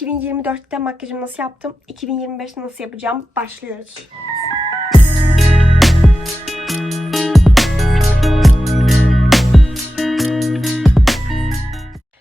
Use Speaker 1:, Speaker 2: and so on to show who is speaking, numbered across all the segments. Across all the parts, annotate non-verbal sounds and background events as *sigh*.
Speaker 1: 2024'te makyajımı nasıl yaptım, 2025'te nasıl yapacağım başlıyoruz.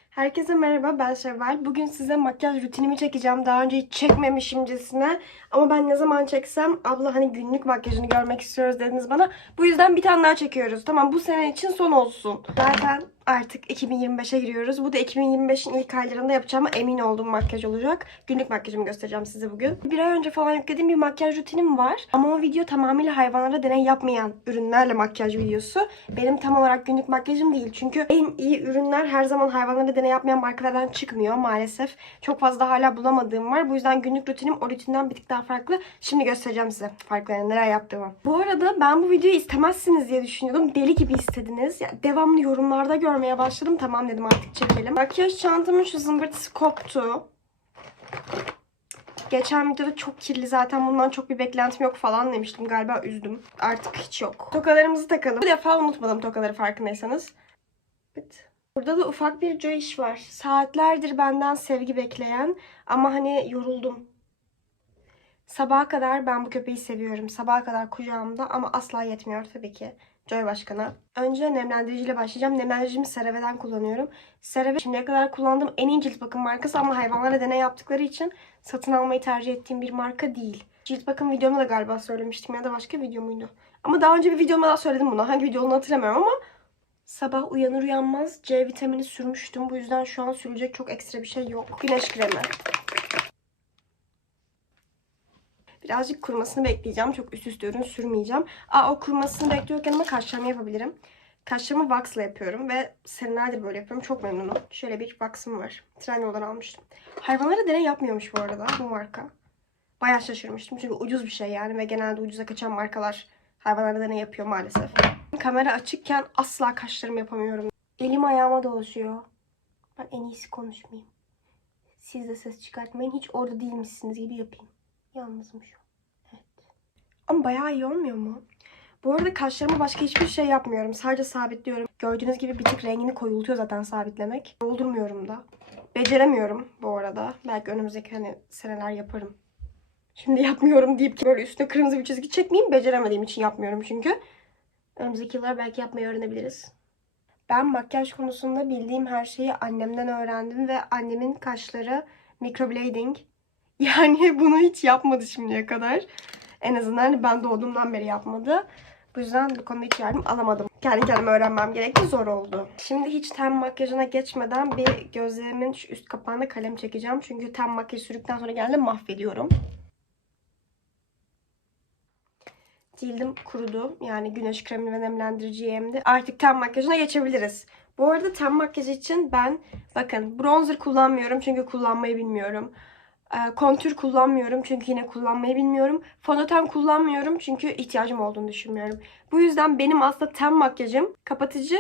Speaker 1: Herkese merhaba ben Şevval. Bugün size makyaj rutinimi çekeceğim. Daha önce hiç çekmemişimcesine. Ama ben ne zaman çeksem abla hani günlük makyajını görmek istiyoruz dediniz bana. Bu yüzden bir tane daha çekiyoruz. Tamam bu sene için son olsun. Zaten artık 2025'e giriyoruz. Bu da 2025'in ilk aylarında yapacağıma emin olduğum makyaj olacak. Günlük makyajımı göstereceğim size bugün. Bir ay önce falan yüklediğim bir makyaj rutinim var. Ama o video tamamıyla hayvanlara deney yapmayan ürünlerle makyaj videosu. Benim tam olarak günlük makyajım değil. Çünkü en iyi ürünler her zaman hayvanlara deney yapmayan markalardan çıkmıyor maalesef. Çok fazla hala bulamadığım var. Bu yüzden günlük rutinim o rutinden bir tık daha farklı. Şimdi göstereceğim size farklarını neler yaptığımı. Bu arada ben bu videoyu istemezsiniz diye düşünüyordum. Deli gibi istediniz. Ya, devamlı yorumlarda görmeye başladım. Tamam dedim artık çekelim. Makyaj çantamın şu zımbırtısı koptu. Geçen videoda çok kirli zaten bundan çok bir beklentim yok falan demiştim. Galiba üzdüm. Artık hiç yok. Tokalarımızı takalım. Bu defa unutmadım tokaları farkındaysanız. Evet. Burada da ufak bir Joyş var. Saatlerdir benden sevgi bekleyen ama hani yoruldum. Sabaha kadar ben bu köpeği seviyorum. Sabaha kadar kucağımda ama asla yetmiyor tabii ki. Joy Başkan'a. Önce nemlendiriciyle başlayacağım. Nemlendiricimi CeraVe'den kullanıyorum. CeraVe şimdiye kadar kullandığım en iyi cilt bakım markası ama hayvanlara deney yaptıkları için satın almayı tercih ettiğim bir marka değil. Cilt bakım videomda da galiba söylemiştim ya da başka video muydu? Ama daha önce bir videomda daha söyledim bunu. Hangi video olduğunu hatırlamıyorum ama sabah uyanır uyanmaz C vitamini sürmüştüm. Bu yüzden şu an sürülecek çok ekstra bir şey yok. Güneş kremi. Birazcık kurumasını bekleyeceğim. Çok üst üste ürün sürmeyeceğim. Aa o kurumasını bekliyorken ama kaşlarımı yapabilirim. Kaşlarımı wax'la yapıyorum ve senelerdir böyle yapıyorum. Çok memnunum. Şöyle bir wax'ım var. Trendyol'dan almıştım. Hayvanlara deney yapmıyormuş bu arada bu marka. Bayağı şaşırmıştım çünkü ucuz bir şey yani ve genelde ucuza kaçan markalar hayvanlara deney yapıyor maalesef. Kamera açıkken asla kaşlarımı yapamıyorum. Elim ayağıma dolaşıyor. Ben en iyisi konuşmayayım. Siz de ses çıkartmayın. Hiç orada değilmişsiniz gibi yapayım. Yalnızım. Ama bayağı iyi olmuyor mu? Bu arada kaşlarıma başka hiçbir şey yapmıyorum. Sadece sabitliyorum. Gördüğünüz gibi bir tık rengini koyultuyor zaten sabitlemek. Doldurmuyorum da. Beceremiyorum bu arada. Belki önümüzdeki hani seneler yaparım. Şimdi yapmıyorum deyip ki böyle üstüne kırmızı bir çizgi çekmeyeyim. Beceremediğim için yapmıyorum çünkü. Önümüzdeki yıllar belki yapmayı öğrenebiliriz. Ben makyaj konusunda bildiğim her şeyi annemden öğrendim ve annemin kaşları microblading. Yani *laughs* bunu hiç yapmadı şimdiye kadar. En azından ben doğduğumdan beri yapmadı. Bu yüzden bu konuda hiç yardım alamadım. Kendi kendime öğrenmem gerekti. Zor oldu. Şimdi hiç ten makyajına geçmeden bir gözlerimin şu üst kapağına kalem çekeceğim. Çünkü ten makyajı sürdükten sonra genelde mahvediyorum. Cildim kurudu. Yani güneş kremi ve nemlendiriciyi emdi. Artık ten makyajına geçebiliriz. Bu arada ten makyajı için ben bakın bronzer kullanmıyorum çünkü kullanmayı bilmiyorum. Ee, kontür kullanmıyorum çünkü yine kullanmayı bilmiyorum. Fondöten kullanmıyorum çünkü ihtiyacım olduğunu düşünmüyorum. Bu yüzden benim aslında ten makyajım kapatıcı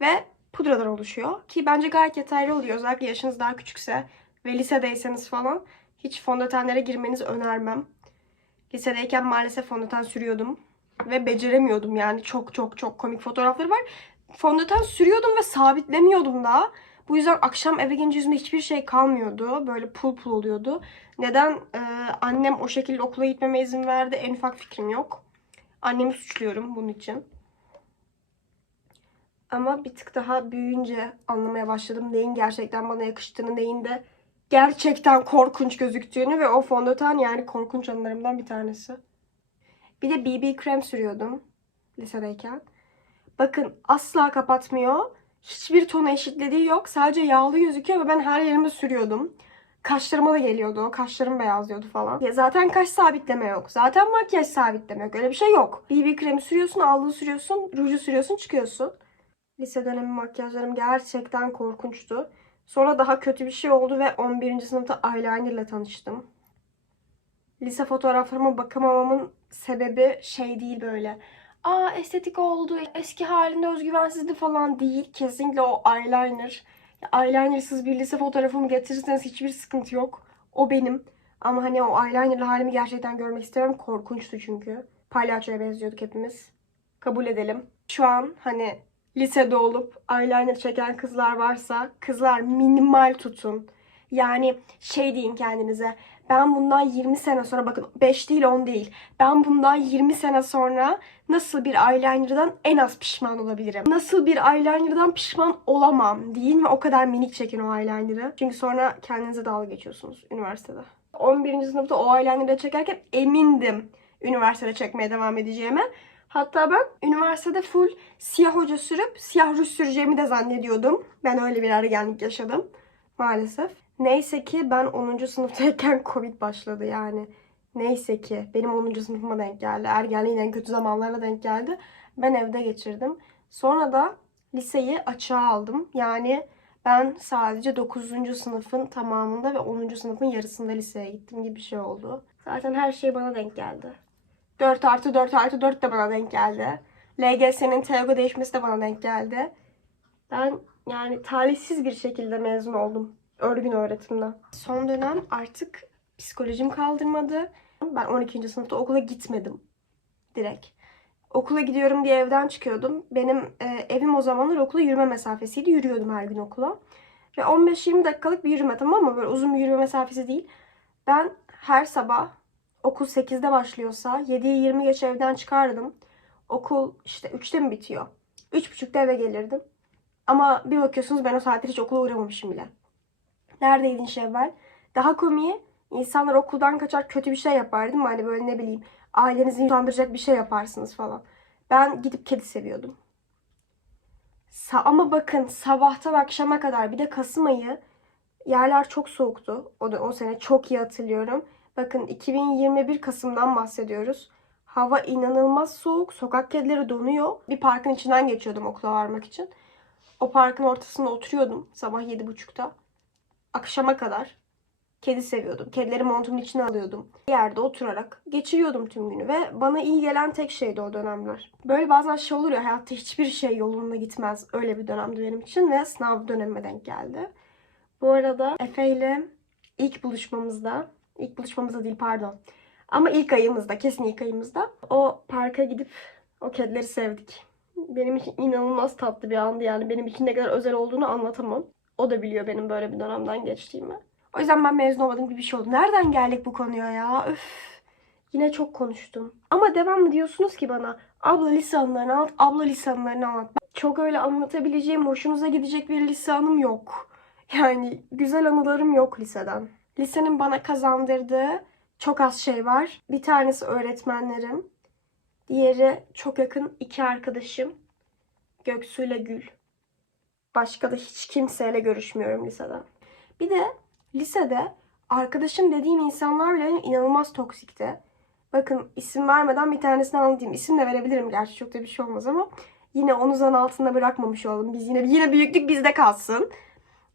Speaker 1: ve pudradan oluşuyor. Ki bence gayet yeterli oluyor. Özellikle yaşınız daha küçükse ve lisedeyseniz falan hiç fondötenlere girmenizi önermem. Lisedeyken maalesef fondöten sürüyordum. Ve beceremiyordum yani. Çok çok çok komik fotoğrafları var. Fondöten sürüyordum ve sabitlemiyordum da. Bu yüzden akşam eve gelince yüzümde hiçbir şey kalmıyordu. Böyle pul pul oluyordu. Neden e, annem o şekilde okula gitmeme izin verdi en ufak fikrim yok. Annemi suçluyorum bunun için. Ama bir tık daha büyüyünce anlamaya başladım neyin gerçekten bana yakıştığını, neyin de gerçekten korkunç gözüktüğünü ve o fondöten yani korkunç anılarımdan bir tanesi. Bir de BB krem sürüyordum lisedeyken. Bakın asla kapatmıyor. Hiçbir tonu eşitlediği yok. Sadece yağlı gözüküyor ve ben her yerime sürüyordum. Kaşlarıma da geliyordu. Kaşlarım beyazlıyordu falan. Ya zaten kaş sabitleme yok. Zaten makyaj sabitleme yok. Öyle bir şey yok. BB kremi sürüyorsun, allığı sürüyorsun, ruju sürüyorsun, çıkıyorsun. Lise dönemi makyajlarım gerçekten korkunçtu. Sonra daha kötü bir şey oldu ve 11. sınıfta eyeliner tanıştım. Lise fotoğraflarıma bakamamamın sebebi şey değil böyle. Aa estetik oldu, eski halinde özgüvensizdi falan değil. Kesinlikle o eyeliner. Ya, eyelinersız bir lise fotoğrafımı getirirseniz hiçbir sıkıntı yok. O benim. Ama hani o eyelinerlı halimi gerçekten görmek istiyorum. Korkunçtu çünkü. Palyaçoya benziyorduk hepimiz. Kabul edelim. Şu an hani lisede olup eyeliner çeken kızlar varsa kızlar minimal tutun. Yani şey deyin kendinize. Ben bundan 20 sene sonra bakın 5 değil 10 değil. Ben bundan 20 sene sonra nasıl bir eyeliner'dan en az pişman olabilirim? Nasıl bir eyeliner'dan pişman olamam deyin ve o kadar minik çekin o eyeliner'ı. Çünkü sonra kendinize dalga geçiyorsunuz üniversitede. 11. sınıfta o eyeliner'ı çekerken emindim üniversitede çekmeye devam edeceğime. Hatta ben üniversitede full siyah hoca sürüp siyah ruj süreceğimi de zannediyordum. Ben öyle bir ergenlik yaşadım maalesef. Neyse ki ben 10. sınıftayken *laughs* Covid başladı yani. Neyse ki benim 10. sınıfıma denk geldi. Ergenliğin en kötü zamanlarına denk geldi. Ben evde geçirdim. Sonra da liseyi açığa aldım. Yani ben sadece 9. sınıfın tamamında ve 10. sınıfın yarısında liseye gittim gibi bir şey oldu. Zaten her şey bana denk geldi. 4 artı 4 artı 4 de bana denk geldi. LGS'nin TEOG'a değişmesi de bana denk geldi. Ben yani talihsiz bir şekilde mezun oldum. Örgün öğretimden. Son dönem artık psikolojim kaldırmadı. Ben 12. sınıfta okula gitmedim. Direkt. Okula gidiyorum diye evden çıkıyordum. Benim e, evim o zamanlar okula yürüme mesafesiydi. Yürüyordum her gün okula. Ve 15-20 dakikalık bir yürüme tamam mı? Böyle uzun bir yürüme mesafesi değil. Ben her sabah okul 8'de başlıyorsa 7'yi 20 geç evden çıkardım. Okul işte 3'te mi bitiyor? 3.30'da eve gelirdim. Ama bir bakıyorsunuz ben o saatte hiç okula uğramamışım bile. Neredeydin Şevval? Daha komiği insanlar okuldan kaçar kötü bir şey yapar değil mi? Hani böyle ne bileyim ailenizi utandıracak bir şey yaparsınız falan. Ben gidip kedi seviyordum. Sa- ama bakın sabahtan akşama kadar bir de Kasım ayı yerler çok soğuktu. O da o sene çok iyi hatırlıyorum. Bakın 2021 Kasım'dan bahsediyoruz. Hava inanılmaz soğuk. Sokak kedileri donuyor. Bir parkın içinden geçiyordum okula varmak için. O parkın ortasında oturuyordum sabah 7.30'da. Akşama kadar kedi seviyordum. Kedileri montumun içine alıyordum. Bir yerde oturarak geçiriyordum tüm günü ve bana iyi gelen tek şeydi o dönemler. Böyle bazen şey olur ya hayatta hiçbir şey yolunda gitmez. Öyle bir dönemdi benim için ve sınav dönemime denk geldi. Bu arada Efe ile ilk buluşmamızda, ilk buluşmamızda değil pardon. Ama ilk ayımızda, kesin ilk ayımızda o parka gidip o kedileri sevdik. Benim için inanılmaz tatlı bir andı yani. Benim için ne kadar özel olduğunu anlatamam. O da biliyor benim böyle bir dönemden geçtiğimi. O yüzden ben mezun olmadım gibi bir şey oldu. Nereden geldik bu konuya ya? Öf. Yine çok konuştum. Ama devamlı diyorsunuz ki bana abla lise anılarını anlat, abla lise anılarını anlat. Ben çok öyle anlatabileceğim, hoşunuza gidecek bir lise anım yok. Yani güzel anılarım yok liseden. Lisenin bana kazandırdığı çok az şey var. Bir tanesi öğretmenlerim. Diğeri çok yakın iki arkadaşım. Göksu ile Gül. Başka da hiç kimseyle görüşmüyorum liseden. Bir de lisede arkadaşım dediğim insanlar bile inanılmaz toksikti. Bakın isim vermeden bir tanesini anlatayım. İsim de verebilirim gerçi çok da bir şey olmaz ama yine onu zan altında bırakmamış olalım. Biz yine yine büyüklük bizde kalsın.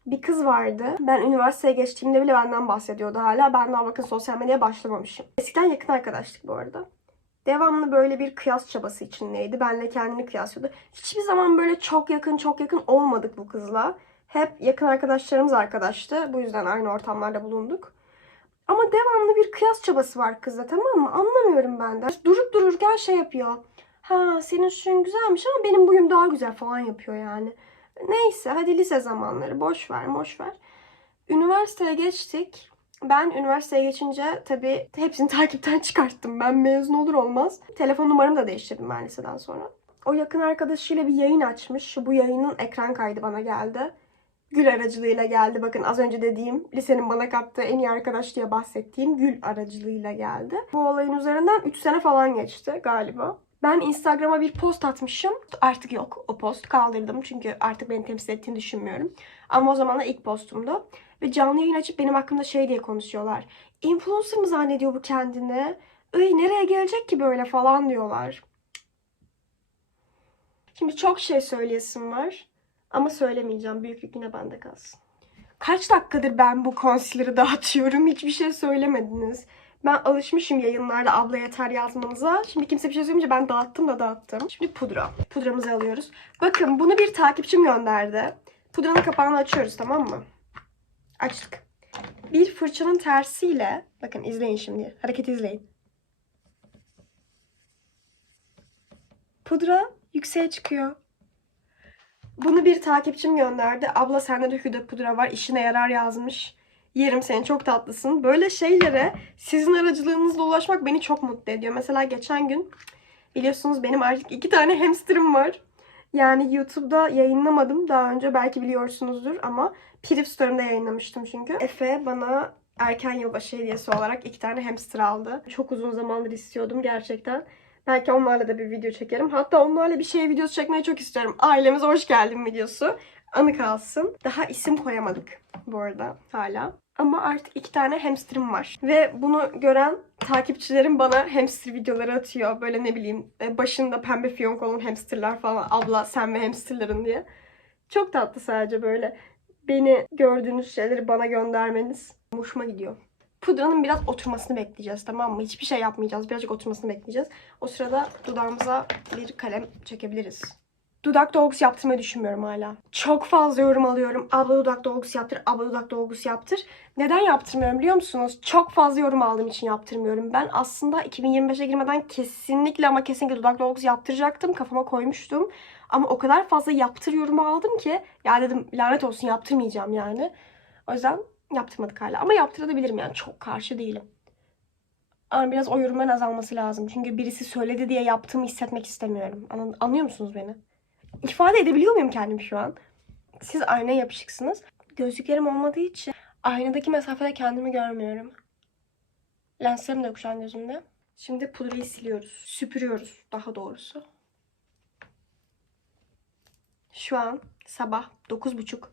Speaker 1: Bir kız vardı. Ben üniversiteye geçtiğimde bile benden bahsediyordu hala. Ben daha bakın sosyal medyaya başlamamışım. Eskiden yakın arkadaştık bu arada. Devamlı böyle bir kıyas çabası içindeydi. Benle kendini kıyaslıyordu. Hiçbir zaman böyle çok yakın çok yakın olmadık bu kızla. Hep yakın arkadaşlarımız arkadaştı. Bu yüzden aynı ortamlarda bulunduk. Ama devamlı bir kıyas çabası var kızla tamam mı? Anlamıyorum ben de. Durup dururken şey yapıyor. Ha senin şuyun güzelmiş ama benim buyum daha güzel falan yapıyor yani. Neyse hadi lise zamanları boş ver boş ver. Üniversiteye geçtik. Ben üniversiteye geçince tabii hepsini *laughs* takipten çıkarttım. Ben mezun olur olmaz. Telefon numaramı da değiştirdim ben liseden sonra. O yakın arkadaşıyla bir yayın açmış. Bu yayının ekran kaydı bana geldi. Gül aracılığıyla geldi. Bakın az önce dediğim lisenin bana kattığı en iyi arkadaş diye bahsettiğim Gül aracılığıyla geldi. Bu olayın üzerinden 3 sene falan geçti galiba. Ben Instagram'a bir post atmışım. Artık yok o post. Kaldırdım çünkü artık beni temsil ettiğini düşünmüyorum. Ama o zamanlar ilk postumdu. Ve canlı yayın açıp benim hakkımda şey diye konuşuyorlar. Influencer mı zannediyor bu kendini? Iy nereye gelecek ki böyle falan diyorlar. Şimdi çok şey söyleyesim var. Ama söylemeyeceğim. Büyüklük yine bende kalsın. Kaç dakikadır ben bu concealer'ı dağıtıyorum. Hiçbir şey söylemediniz. Ben alışmışım yayınlarda abla yeter yazmanıza. Şimdi kimse bir şey söyleyince ben dağıttım da dağıttım. Şimdi pudra. Pudramızı alıyoruz. Bakın bunu bir takipçim gönderdi. Pudranın kapağını açıyoruz tamam mı? Açtık. Bir fırçanın tersiyle bakın izleyin şimdi. Hareketi izleyin. Pudra yükseğe çıkıyor. Bunu bir takipçim gönderdi. Abla sende de hüde pudra var. işine yarar yazmış. Yerim seni çok tatlısın. Böyle şeylere sizin aracılığınızla ulaşmak beni çok mutlu ediyor. Mesela geçen gün biliyorsunuz benim artık iki tane hamsterım var. Yani YouTube'da yayınlamadım daha önce belki biliyorsunuzdur ama Pirip Story'imde yayınlamıştım çünkü. Efe bana erken yılbaşı hediyesi olarak iki tane hamster aldı. Çok uzun zamandır istiyordum gerçekten. Belki onlarla da bir video çekerim. Hatta onlarla bir şey videosu çekmeyi çok istiyorum. Ailemize hoş geldin videosu. Anı kalsın. Daha isim koyamadık bu arada hala. Ama artık iki tane hamsterım var. Ve bunu gören takipçilerim bana hamster videoları atıyor. Böyle ne bileyim e, başında pembe fiyonk olan hamsterlar falan. Abla sen ve hamsterların diye. Çok tatlı sadece böyle. Beni gördüğünüz şeyleri bana göndermeniz hoşuma gidiyor. Pudranın biraz oturmasını bekleyeceğiz tamam mı? Hiçbir şey yapmayacağız. Birazcık oturmasını bekleyeceğiz. O sırada dudağımıza bir kalem çekebiliriz. Dudak dolgusu yaptırmayı düşünmüyorum hala. Çok fazla yorum alıyorum. Abla dudak dolgusu yaptır, abla dudak dolgusu yaptır. Neden yaptırmıyorum biliyor musunuz? Çok fazla yorum aldığım için yaptırmıyorum. Ben aslında 2025'e girmeden kesinlikle ama kesinlikle dudak dolgusu yaptıracaktım. Kafama koymuştum. Ama o kadar fazla yaptır yorumu aldım ki ya dedim lanet olsun yaptırmayacağım yani. O yüzden yaptırmadık hala. Ama yaptırabilirim yani. Çok karşı değilim. Ama biraz o yorumların azalması lazım. Çünkü birisi söyledi diye yaptığımı hissetmek istemiyorum. Anlıyor musunuz beni? İfade edebiliyor muyum kendimi şu an? Siz aynaya yapışıksınız. Gözlüklerim olmadığı için aynadaki mesafede kendimi görmüyorum. Lenslerim de yok şu an gözümde. Şimdi pudrayı siliyoruz. Süpürüyoruz daha doğrusu. Şu an sabah 9.30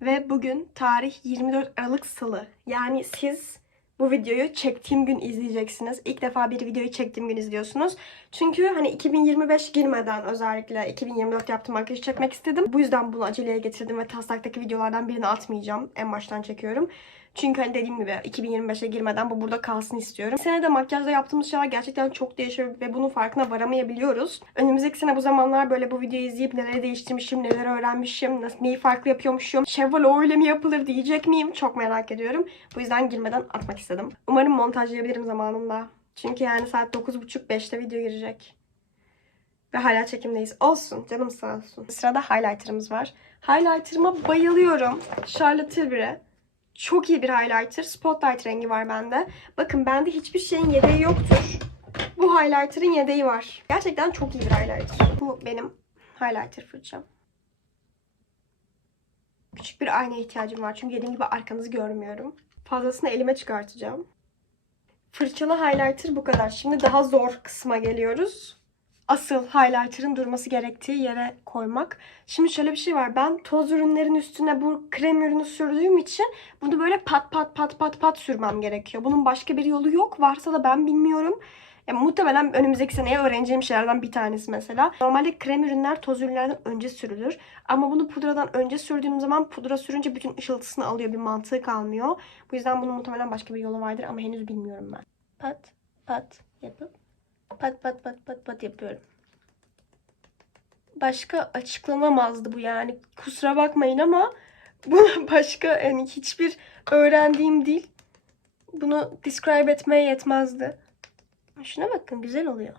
Speaker 1: ve bugün tarih 24 Aralık Salı. Yani siz bu videoyu çektiğim gün izleyeceksiniz. İlk defa bir videoyu çektiğim gün izliyorsunuz. Çünkü hani 2025 girmeden özellikle 2024 yaptığım makyajı çekmek istedim. Bu yüzden bunu aceleye getirdim ve taslaktaki videolardan birini atmayacağım. En baştan çekiyorum. Çünkü hani dediğim gibi 2025'e girmeden bu burada kalsın istiyorum. Sene de makyajda yaptığımız şeyler gerçekten çok değişiyor ve bunun farkına varamayabiliyoruz. Önümüzdeki sene bu zamanlar böyle bu videoyu izleyip neleri değiştirmişim, neleri öğrenmişim, nasıl, neyi farklı yapıyormuşum, Chevrolet öyle mi yapılır diyecek miyim? Çok merak ediyorum. Bu yüzden girmeden atmak istedim. Umarım montajlayabilirim zamanında. Çünkü yani saat 9.30-5'te video girecek. Ve hala çekimdeyiz. Olsun. Canım sağ olsun. Sırada highlighter'ımız var. Highlighter'ıma bayılıyorum. Charlotte Tilbury. Çok iyi bir highlighter. Spotlight rengi var bende. Bakın bende hiçbir şeyin yedeği yoktur. Bu highlighter'ın yedeği var. Gerçekten çok iyi bir highlighter. Bu benim highlighter fırçam. Küçük bir aynaya ihtiyacım var. Çünkü dediğim gibi arkanızı görmüyorum. Fazlasını elime çıkartacağım. Fırçalı highlighter bu kadar. Şimdi daha zor kısma geliyoruz. Asıl highlighter'ın durması gerektiği yere koymak. Şimdi şöyle bir şey var. Ben toz ürünlerin üstüne bu krem ürünü sürdüğüm için bunu böyle pat pat pat pat pat sürmem gerekiyor. Bunun başka bir yolu yok. Varsa da ben bilmiyorum. Yani muhtemelen önümüzdeki seneye öğreneceğim şeylerden bir tanesi mesela. Normalde krem ürünler toz ürünlerden önce sürülür. Ama bunu pudradan önce sürdüğüm zaman pudra sürünce bütün ışıltısını alıyor. Bir mantığı kalmıyor. Bu yüzden bunun muhtemelen başka bir yolu vardır ama henüz bilmiyorum ben. Pat pat yapıp pat pat pat pat pat yapıyorum. Başka açıklanamazdı bu yani. Kusura bakmayın ama *laughs* buna başka yani hiçbir öğrendiğim dil bunu describe etmeye yetmezdi. Şuna bakın güzel oluyor.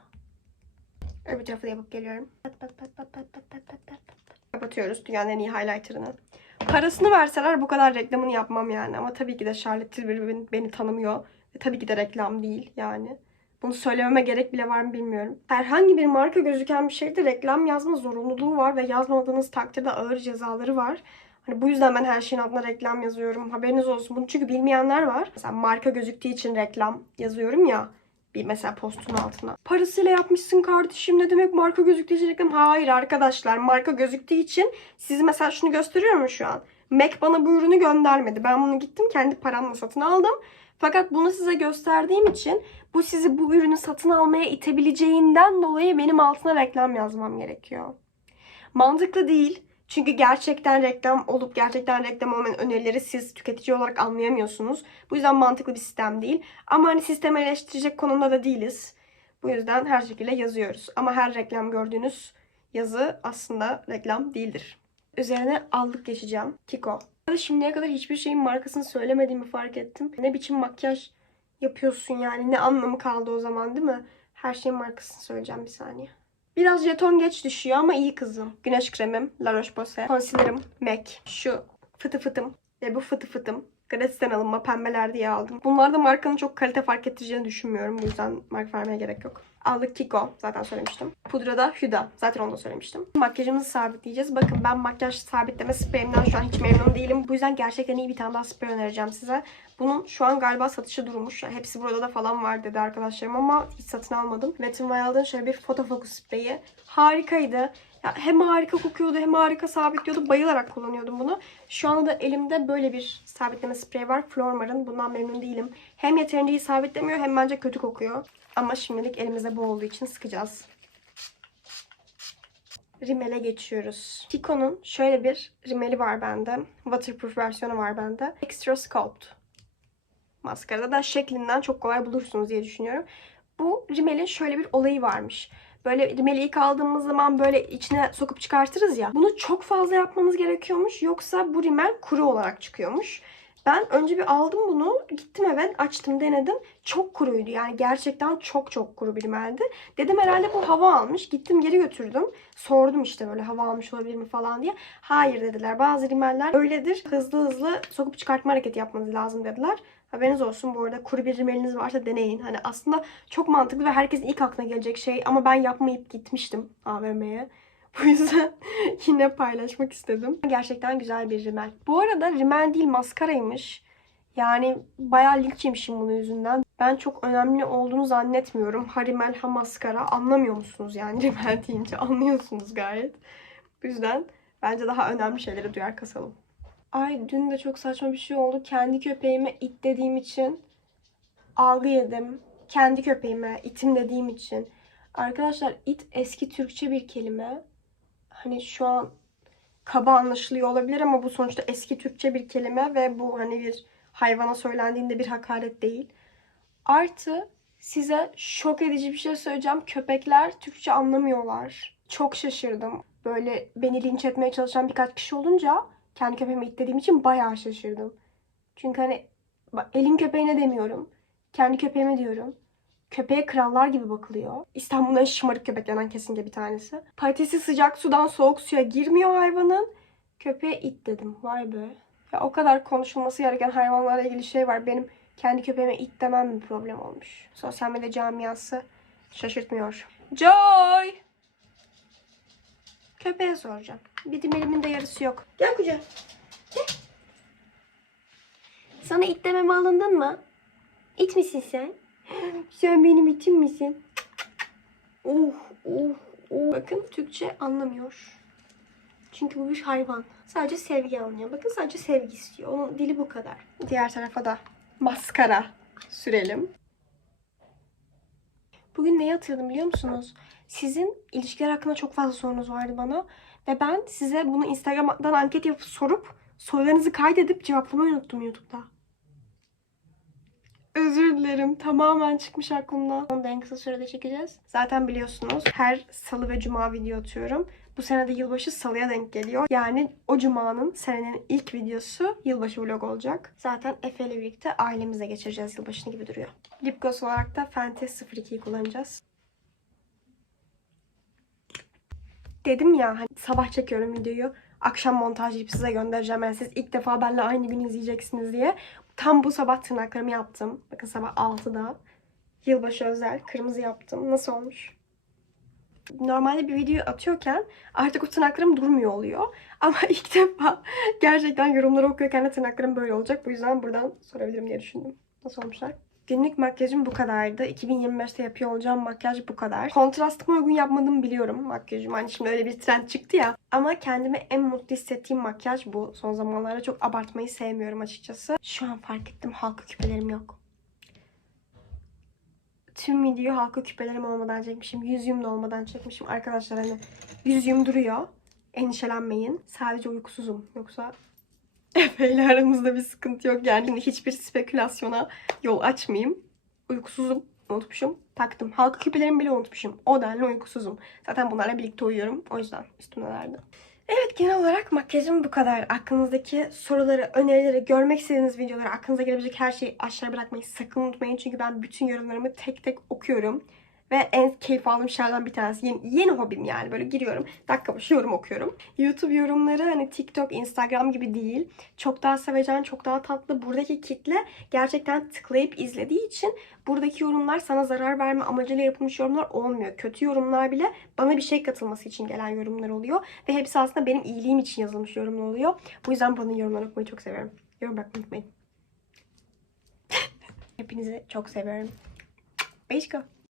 Speaker 1: Öbür tarafı da yapıp geliyorum. Pat pat pat pat pat pat pat pat pat. Kapatıyoruz dünyanın en iyi highlighter'ını. Parasını verseler bu kadar reklamını yapmam yani. Ama tabii ki de Charlotte Tilbury beni, beni tanımıyor. Ve tabii ki de reklam değil yani. Bunu söylememe gerek bile var mı bilmiyorum. Herhangi bir marka gözüken bir şeyde reklam yazma zorunluluğu var ve yazmadığınız takdirde ağır cezaları var. Hani bu yüzden ben her şeyin altına reklam yazıyorum. Haberiniz olsun. Bunu çünkü bilmeyenler var. Mesela marka gözüktüğü için reklam yazıyorum ya. Bir mesela postun altına. Parasıyla yapmışsın kardeşim ne demek marka gözüktüğü için reklam? Hayır arkadaşlar marka gözüktüğü için sizi mesela şunu gösteriyorum şu an? Mac bana bu ürünü göndermedi. Ben bunu gittim kendi paramla satın aldım. Fakat bunu size gösterdiğim için bu sizi bu ürünü satın almaya itebileceğinden dolayı benim altına reklam yazmam gerekiyor. Mantıklı değil. Çünkü gerçekten reklam olup gerçekten reklam olmayan önerileri siz tüketici olarak anlayamıyorsunuz. Bu yüzden mantıklı bir sistem değil. Ama hani sistemi eleştirecek konumda da değiliz. Bu yüzden her şekilde yazıyoruz. Ama her reklam gördüğünüz yazı aslında reklam değildir. Üzerine allık geçeceğim. Kiko. Şimdiye kadar hiçbir şeyin markasını söylemediğimi fark ettim. Ne biçim makyaj yapıyorsun yani? Ne anlamı kaldı o zaman değil mi? Her şeyin markasını söyleyeceğim bir saniye. Biraz jeton geç düşüyor ama iyi kızım. Güneş kremim La Roche-Posay. Concealer'ım MAC. Şu fıtı fıtım ve bu fıtı fıtım. Gratis'ten alınma pembeler diye aldım. Bunlarda markanın çok kalite fark ettireceğini düşünmüyorum. Bu yüzden marka vermeye gerek yok. Aldık Kiko. Zaten söylemiştim. Pudrada Huda. Zaten onu da söylemiştim. Makyajımızı sabitleyeceğiz. Bakın ben makyaj sabitleme spreyimden şu an hiç memnun değilim. Bu yüzden gerçekten iyi bir tane daha sprey önereceğim size. Bunun şu an galiba satışı durmuş. Hepsi burada da falan var dedi arkadaşlarım ama hiç satın almadım. Wet n Wild'ın şöyle bir foto fokus spreyi. Harikaydı. Ya hem harika kokuyordu hem harika sabitliyordu. Bayılarak kullanıyordum bunu. Şu anda da elimde böyle bir sabitleme spreyi var. Flormar'ın. Bundan memnun değilim. Hem yeterince iyi sabitlemiyor hem bence kötü kokuyor. Ama şimdilik elimizde bu olduğu için sıkacağız. Rimel'e geçiyoruz. Kiko'nun şöyle bir rimeli var bende. Waterproof versiyonu var bende. Extra Sculpt maskarada da şeklinden çok kolay bulursunuz diye düşünüyorum. Bu rimelin şöyle bir olayı varmış. Böyle ilk aldığımız zaman böyle içine sokup çıkartırız ya. Bunu çok fazla yapmanız gerekiyormuş. Yoksa bu rimel kuru olarak çıkıyormuş. Ben önce bir aldım bunu. Gittim eve açtım denedim. Çok kuruydu. Yani gerçekten çok çok kuru bir rimeldi. Dedim herhalde bu hava almış. Gittim geri götürdüm. Sordum işte böyle hava almış olabilir mi falan diye. Hayır dediler. Bazı rimeller öyledir. Hızlı hızlı sokup çıkartma hareketi yapmanız lazım dediler. Haberiniz olsun bu arada kuru bir rimeliniz varsa deneyin. Hani aslında çok mantıklı ve herkesin ilk aklına gelecek şey ama ben yapmayıp gitmiştim AVM'ye. *laughs* Bu yüzden *laughs* yine paylaşmak istedim. Gerçekten güzel bir rimel. Bu arada rimel değil maskaraymış. Yani bayağı linçlemişim bunun yüzünden. Ben çok önemli olduğunu zannetmiyorum. Ha rimel ha maskara. Anlamıyor musunuz yani *laughs* rimel deyince? Anlıyorsunuz gayet. Bu yüzden bence daha önemli şeyleri duyar kasalım. Ay dün de çok saçma bir şey oldu. Kendi köpeğime it dediğim için algı yedim. Kendi köpeğime itim dediğim için. Arkadaşlar it eski Türkçe bir kelime. Hani şu an kaba anlaşılıyor olabilir ama bu sonuçta eski Türkçe bir kelime ve bu hani bir hayvana söylendiğinde bir hakaret değil. Artı size şok edici bir şey söyleyeceğim. Köpekler Türkçe anlamıyorlar. Çok şaşırdım. Böyle beni linç etmeye çalışan birkaç kişi olunca kendi köpeğimi itlediğim için bayağı şaşırdım. Çünkü hani elin köpeğine demiyorum. Kendi köpeğime diyorum. Köpeğe krallar gibi bakılıyor. İstanbul'un en şımarık köpeklerinden kesinlikle bir tanesi. Patatesi sıcak sudan soğuk suya girmiyor hayvanın. Köpeğe it dedim. Vay be. Ya o kadar konuşulması gereken hayvanlarla ilgili şey var. Benim kendi köpeğime it demem bir problem olmuş. Sosyal medya camiası şaşırtmıyor. Joy! Köpeğe soracağım. Bir elimin de yarısı yok. Gel kucağa. Gel. Sana it dememe alındın mı? İt misin sen? *gasps* Sen benim itim misin? Oh, oh, oh. Bakın Türkçe anlamıyor. Çünkü bu bir hayvan. Sadece sevgi anlıyor. Bakın sadece sevgi istiyor. Onun dili bu kadar. Diğer tarafa da maskara sürelim. Bugün neyi hatırladım biliyor musunuz? Sizin ilişkiler hakkında çok fazla sorunuz vardı bana. Ve ben size bunu Instagram'dan anket yapıp sorup sorularınızı kaydedip cevaplamayı unuttum YouTube'da. Özür dilerim. Tamamen çıkmış aklımdan. Onu da en kısa sürede çekeceğiz. Zaten biliyorsunuz her salı ve cuma video atıyorum. Bu sene de yılbaşı salıya denk geliyor. Yani o cumanın senenin ilk videosu yılbaşı vlog olacak. Zaten Efe ile birlikte ailemizle geçireceğiz yılbaşını gibi duruyor. Lip gloss olarak da Fenty 02'yi kullanacağız. Dedim ya hani sabah çekiyorum videoyu. Akşam montajlayıp size göndereceğim. Yani siz ilk defa benimle aynı gün izleyeceksiniz diye. Tam bu sabah tırnaklarımı yaptım. Bakın sabah 6'da. Yılbaşı özel. Kırmızı yaptım. Nasıl olmuş? Normalde bir video atıyorken artık o tırnaklarım durmuyor oluyor. *laughs* Ama ilk defa gerçekten yorumları okuyorken de tırnaklarım böyle olacak. Bu yüzden buradan sorabilirim diye düşündüm. Nasıl olmuşlar? Günlük makyajım bu kadardı. 2025'te yapıyor olacağım makyaj bu kadar. Kontrastıma uygun yapmadığımı biliyorum makyajım. Hani şimdi öyle bir trend çıktı ya. Ama kendimi en mutlu hissettiğim makyaj bu. Son zamanlarda çok abartmayı sevmiyorum açıkçası. Şu an fark ettim halka küpelerim yok. Tüm videoyu halka küpelerim olmadan çekmişim. Yüzüğüm de olmadan çekmişim. Arkadaşlar hani yüzüğüm duruyor. Endişelenmeyin. Sadece uykusuzum. Yoksa *laughs* Efe ile aramızda bir sıkıntı yok. Yani şimdi hiçbir spekülasyona yol açmayayım. Uykusuzum. Unutmuşum. Taktım. Halka küpelerimi bile unutmuşum. O denli uykusuzum. Zaten bunlarla birlikte uyuyorum. O yüzden üstümdelerdi. Evet genel olarak makyajım bu kadar. Aklınızdaki soruları, önerileri, görmek istediğiniz videoları, aklınıza gelebilecek her şeyi aşağı bırakmayı sakın unutmayın. Çünkü ben bütün yorumlarımı tek tek okuyorum. Ve en keyif aldığım şeylerden bir tanesi. Yeni, yeni hobim yani. Böyle giriyorum. Dakika başı yorum okuyorum. YouTube yorumları hani TikTok, Instagram gibi değil. Çok daha sevecen, çok daha tatlı. Buradaki kitle gerçekten tıklayıp izlediği için buradaki yorumlar sana zarar verme amacıyla yapılmış yorumlar olmuyor. Kötü yorumlar bile bana bir şey katılması için gelen yorumlar oluyor. Ve hepsi aslında benim iyiliğim için yazılmış yorumlar oluyor. Bu yüzden bana yorumlar okumayı çok seviyorum. Yorum bırakmayı unutmayın. *laughs* Hepinizi çok seviyorum. Beijo.